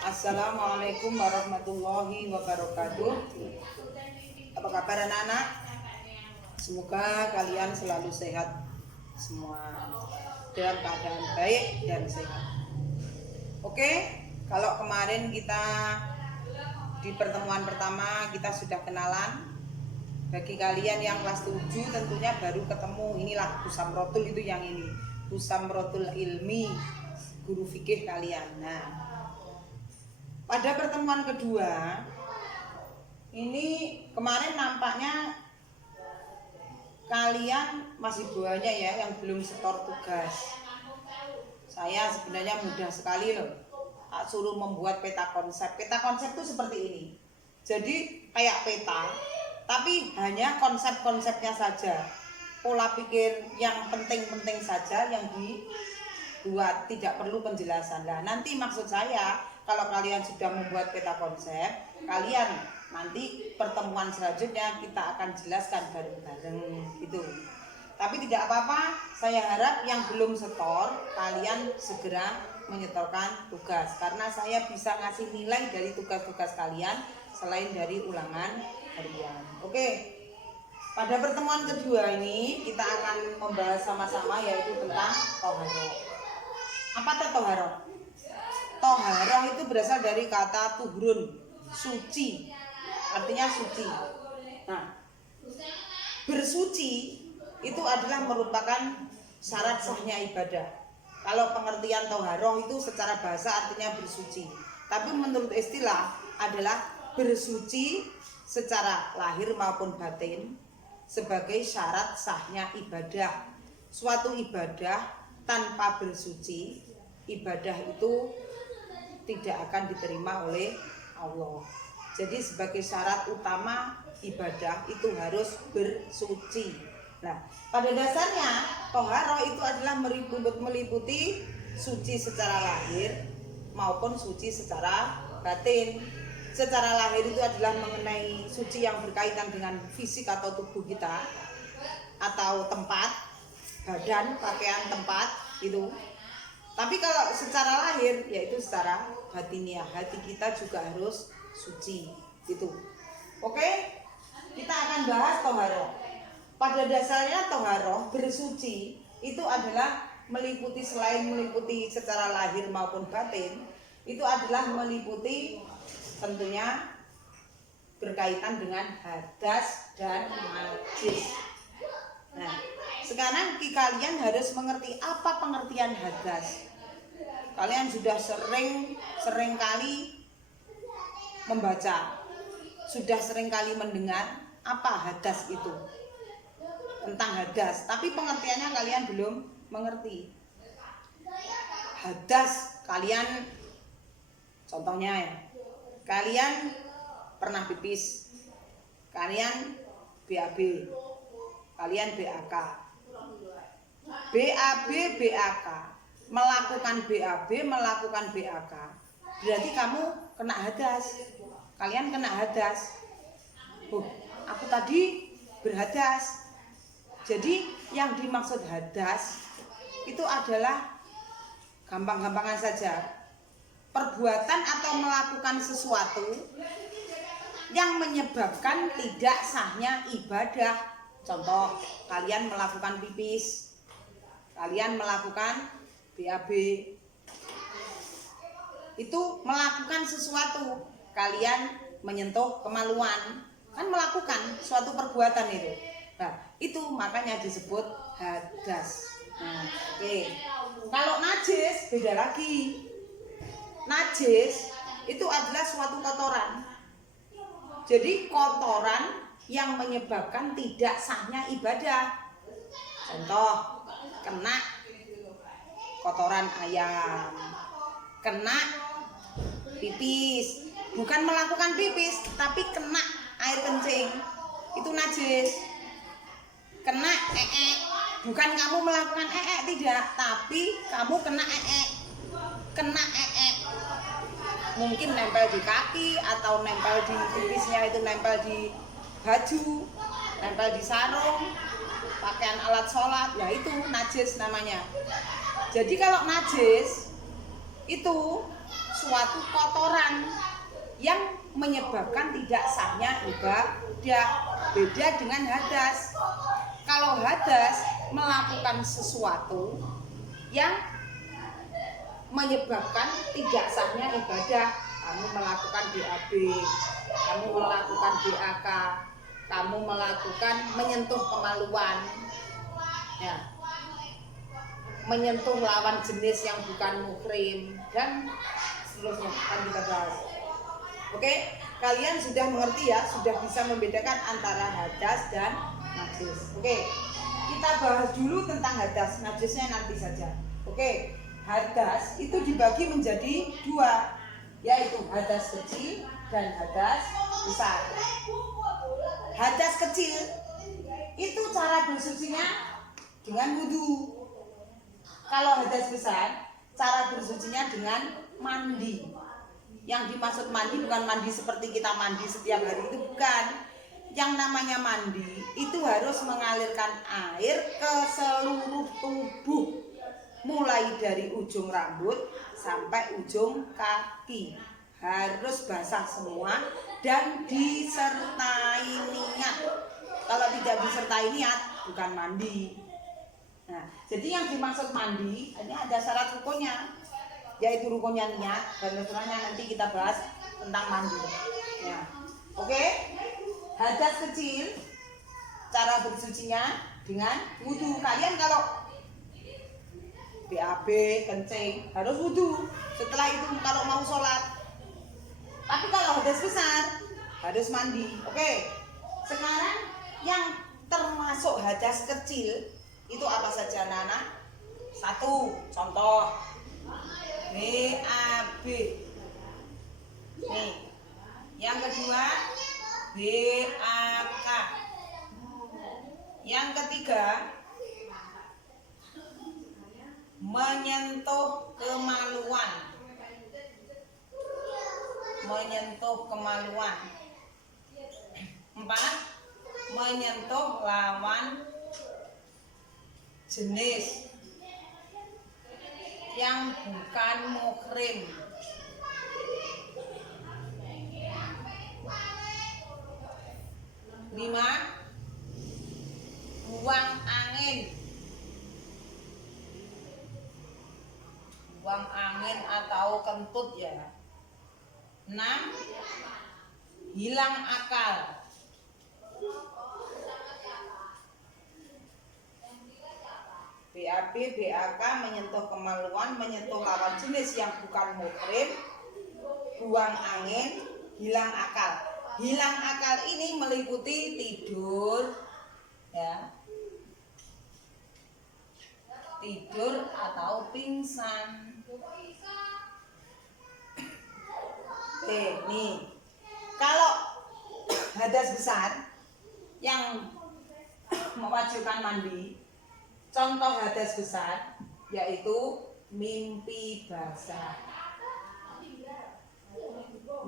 Assalamualaikum warahmatullahi wabarakatuh. Apa kabar anak-anak? Semoga kalian selalu sehat semua, dalam keadaan baik dan sehat. Oke, kalau kemarin kita di pertemuan pertama kita sudah kenalan. Bagi kalian yang kelas 7 tentunya baru ketemu, inilah Husamrotul, itu yang ini Husamrotul Ilmi, guru fikih kalian. Nah, pada pertemuan kedua ini kemarin nampaknya kalian masih banyak ya yang belum setor tugas. Saya sebenarnya mudah sekali loh, suruh membuat peta konsep. Peta konsep itu seperti ini. Jadi kayak peta, tapi hanya konsep-konsepnya saja, pola pikir yang penting-penting saja yang dibuat, tidak perlu penjelasan. Nah, nanti maksud saya kalau kalian sudah membuat peta konsep, kalian nanti pertemuan selanjutnya kita akan jelaskan bareng-bareng gitu. Tapi tidak apa-apa, saya harap yang belum setor kalian segera menyetorkan tugas, karena saya bisa ngasih nilai dari tugas-tugas kalian selain dari ulangan harian. Oke, pada pertemuan kedua ini kita akan membahas sama-sama yaitu tentang toharoh. Apa itu toharoh? Toharoh itu berasal dari kata tuhrun, suci, artinya suci. Nah, bersuci itu adalah merupakan syarat sahnya ibadah. Kalau pengertian toharoh itu secara bahasa artinya bersuci, tapi menurut istilah adalah bersuci secara lahir maupun batin sebagai syarat sahnya ibadah. Suatu ibadah tanpa bersuci, ibadah itu tidak akan diterima oleh Allah. Jadi sebagai syarat utama ibadah itu harus bersuci. Nah, pada dasarnya toharoh itu adalah meliputi suci secara lahir maupun suci secara batin. Secara lahir itu adalah mengenai suci yang berkaitan dengan fisik atau tubuh kita, atau tempat, badan, pakaian, tempat itu. Tapi kalau secara lahir yaitu secara batiniah, hati kita juga harus suci gitu. Oke, kita akan bahas toharoh. Pada dasarnya toharoh bersuci itu adalah meliputi, selain meliputi secara lahir maupun batin, itu adalah meliputi tentunya berkaitan dengan hadas dan najis. Nah, sekarang kalian harus mengerti apa pengertian hadas. Kalian sudah sering kali membaca, sudah sering kali mendengar apa hadas itu, tentang hadas, tapi pengertiannya kalian belum mengerti. Hadas, kalian contohnya ya, kalian pernah pipis, kalian BAB, kalian BAK, BAB, BAK, melakukan BAB, melakukan BAK, berarti kamu kena hadas. Kalian kena hadas. Aku tadi berhadas. Jadi yang dimaksud hadas itu adalah gampang-gampangan saja, perbuatan atau melakukan sesuatu yang menyebabkan tidak sahnya ibadah. Contoh, kalian melakukan pipis, kalian melakukan BAB, itu melakukan sesuatu. Kalian menyentuh kemaluan, kan melakukan suatu perbuatan itu. Nah, itu makanya disebut hadas. Nah, oke. Kalau najis beda lagi. Najis itu adalah suatu kotoran. Jadi kotoran yang menyebabkan tidak sahnya ibadah. Contoh, kena kotoran ayam, kena pipis, bukan melakukan pipis tapi kena air kencing, itu najis. Kena bukan kamu melakukan tidak, tapi kamu kena kena mungkin nempel di kaki atau nempel di pipisnya, itu nempel di baju, nempel di sarung, pakaian alat sholat, ya itu najis namanya. Jadi kalau najis itu suatu kotoran yang menyebabkan tidak sahnya ibadah. Beda dengan hadas. Kalau hadas melakukan sesuatu yang menyebabkan tidak sahnya ibadah, kamu melakukan BAB, kamu melakukan BAK, kamu melakukan menyentuh kemaluan, ya, menyentuh lawan jenis yang bukan muhrim, dan seterusnya akan kita bahas. Oke, kalian sudah mengerti ya, sudah bisa membedakan antara hadas dan najis. Oke, kita bahas dulu tentang hadas, najisnya nanti saja. Oke, hadas itu dibagi menjadi dua, yaitu hadas kecil dan hadas besar. Hadas kecil itu cara bersucinya dengan wudhu. Kalau hadas besar, cara bersucinya dengan mandi. Yang dimaksud mandi bukan mandi seperti kita mandi setiap hari, itu bukan. Yang namanya mandi itu harus mengalirkan air ke seluruh tubuh, mulai dari ujung rambut sampai ujung kaki. Harus basah semua dan disertai niat. Kalau tidak disertai niat, bukan mandi. Nah, jadi yang dimaksud mandi ini ada syarat rukunnya, yaitu rukunnya niat, dan setelahnya nanti kita bahas tentang mandi. Ya, oke. Hadas kecil, cara bersucinya dengan wudhu. Kalian kalau BAB, kencing, harus wudhu. Setelah itu kalau mau sholat. Tapi kalau hadas besar, harus mandi. Oke. Sekarang yang termasuk hadas kecil itu apa saja, anak-anak? Satu, contoh BAB. Nih. Yang kedua BAK. Yang ketiga menyentuh kemaluan. Menyentuh kemaluan. 4. Menyentuh lawan jenis yang bukan muhrim. 5. Buang angin. Buang angin atau kentut ya. 6. Hilang akal. BAB, BAK, menyentuh kemaluan, menyentuh lawan jenis yang bukan muhrim, buang angin, hilang akal. Hilang akal ini meliputi tidur, ya, tidur atau pingsan. Oke, nih, kalau hadas besar yang mewajibkan mandi, contoh hadas besar yaitu mimpi basah.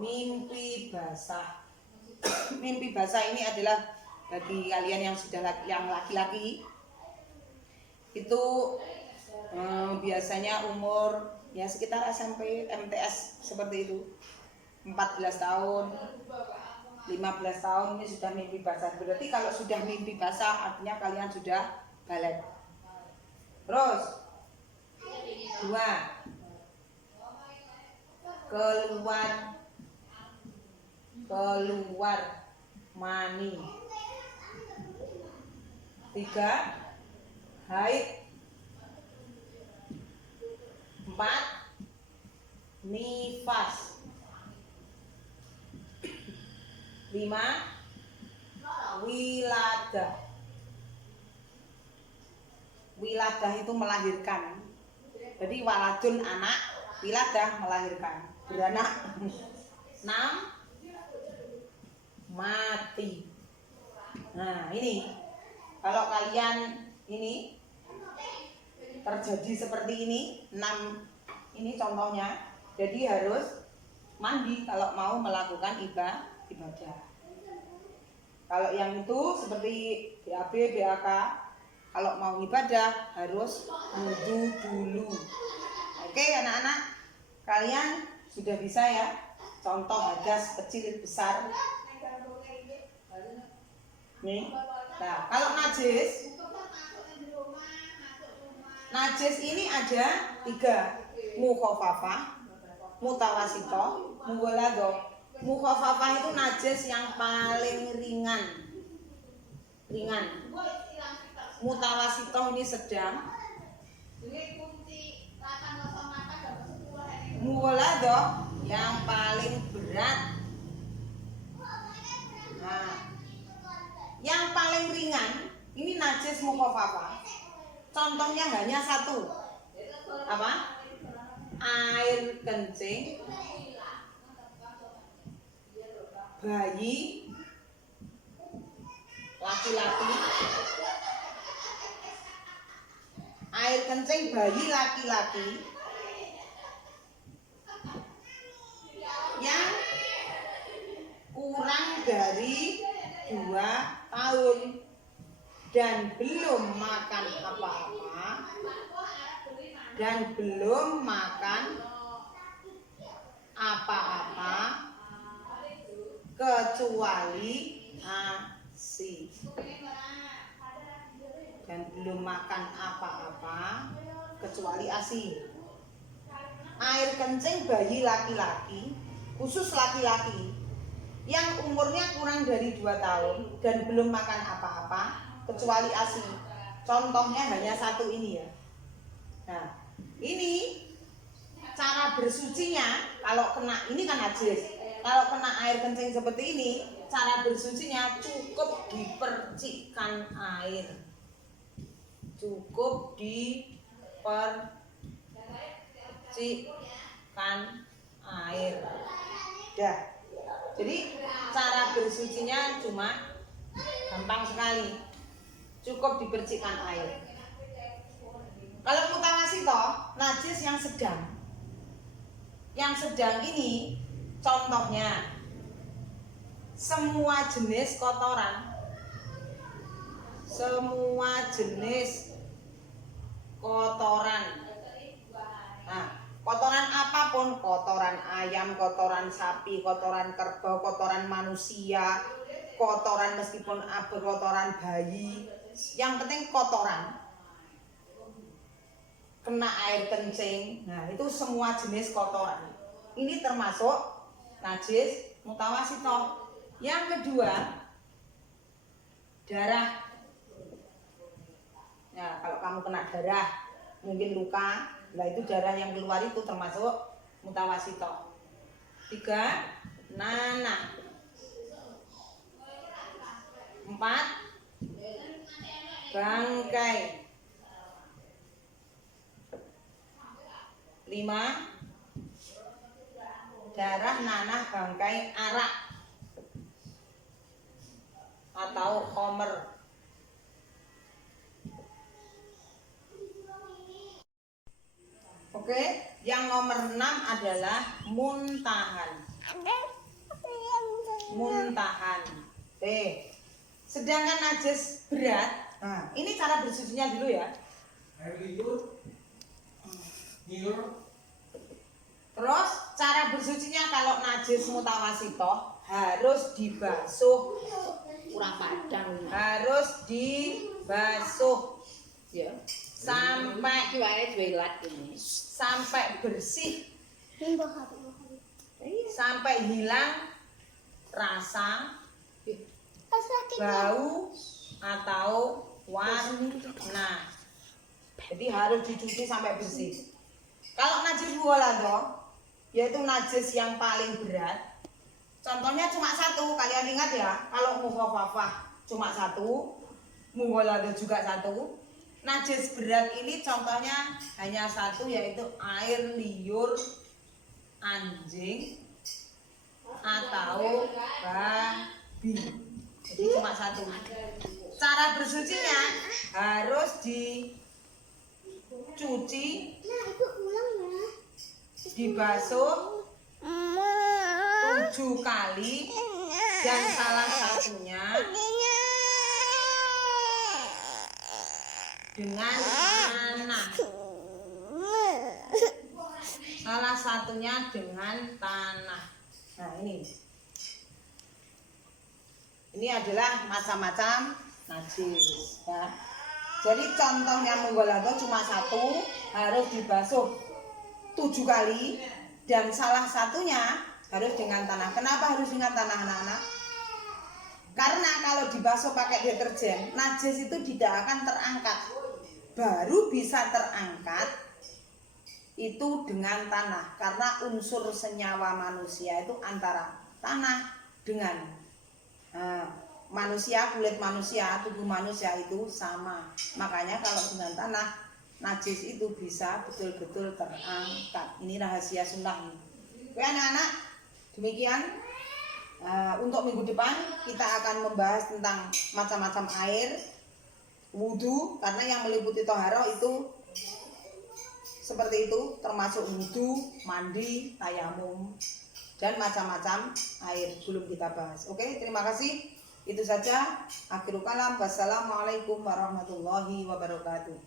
Mimpi basah. Mimpi basah ini adalah bagi kalian yang sudah yang laki-laki itu biasanya umur ya sekitar SMP, MTS seperti itu, 14 tahun, 15 tahun ini sudah mimpi basah. Berarti kalau sudah mimpi basah artinya kalian sudah balik. Terus 2. Keluar mani. 3. Haid. 4. Nifas. 5. Wiladah. Wiladah itu melahirkan. Jadi waladun anak, wiladah melahirkan, beranak. 6. Mati. Nah, ini kalau kalian ini terjadi seperti ini, 6 ini contohnya. Jadi harus mandi kalau mau melakukan ibadah. Kalau yang itu seperti BAB, BAK, kalau mau ibadah harus wudhu dulu. Oke anak-anak, kalian Sudah bisa ya? Contoh hadas kecil besar. Nih. Nah, kalau najis ini ada 3. Mukhafafah, mutawasitoh, mughaladhoh. Mukhafafah itu najis yang paling ringan. Mutawasitoh ini sedang. Mughaladhoh yang paling berat. Nah, yang paling ringan ini najis mukhafafah. Contohnya hanya 1. Apa? Air kencing bayi laki-laki. Air kencing bayi laki-laki yang kurang dari 2 tahun dan belum makan apa-apa kecuali ASI. Air kencing bayi laki-laki, khusus laki-laki yang umurnya kurang dari 2 tahun dan belum makan apa-apa kecuali ASI. Contohnya hanya 1 ini ya. Nah, ini cara bersucinya kalau kena ini kan najis. Kalau kena air kencing seperti ini, cara bersucinya cukup dipercikkan air. Dah. Jadi cara bersucinya cuma gampang sekali. Cukup dipercikkan air. Kalau mutawasitoh, najis yang sedang. Yang sedang ini contohnya semua jenis kotoran. Nah, kotoran apapun, kotoran ayam, kotoran sapi, kotoran kerbau, kotoran manusia, kotoran meskipun kotoran bayi, yang penting kotoran. Kena air kencing, nah itu semua jenis kotoran. Ini termasuk najis mutawasitoh. Yang kedua, darah. Nah, kalau kamu kena darah, mungkin luka, lah itu darah yang keluar itu termasuk mutawasitoh. 3, nanah. 4, bangkai. 5, darah, nanah, bangkai, arak atau khomer. Oke, yang nomor 6 adalah muntahan. Sedangkan najis berat, nah ini cara bersucinya dulu ya. Terus cara bersucinya kalau najis mutawasitoh harus dibasuh, ya sampai bersih, sampai hilang rasa, bau atau warna. Jadi harus dicuci sampai bersih. Kalau najis mughaladhoh, yaitu najis yang paling berat, contohnya cuma 1, kalian ingat ya. Kalau mukhafafah cuma 1, mughaladhoh juga 1. Najis berat ini contohnya hanya 1, yaitu air liur anjing atau babi. Jadi cuma 1. Cara bersucinya harus dicuci, dibasuh 7 kali, dan salah satunya dengan nanah. Salah satunya dengan tanah. Nah, ini adalah macam-macam najis ya. Jadi contohnya menggolato cuma satu, harus dibasuh 7 kali, dan salah satunya harus dengan tanah. Kenapa harus dengan tanah, anak-anak? Karena kalau dibasuh pakai deterjen, najis itu tidak akan terangkat. Baru bisa terangkat itu dengan tanah, karena unsur senyawa manusia itu antara tanah dengan manusia, kulit manusia, tubuh manusia itu sama. Makanya kalau dengan tanah, najis itu bisa betul-betul terangkat. Ini rahasia sunnah nih. Oke anak-anak, demikian untuk minggu depan kita akan membahas tentang macam-macam air wudhu, karena yang meliputi toharoh itu seperti itu, termasuk wudhu, mandi, tayamum, dan macam-macam air belum kita bahas. Oke, terima kasih. Itu saja. Akhirul kalam. Wassalamualaikum warahmatullahi wabarakatuh.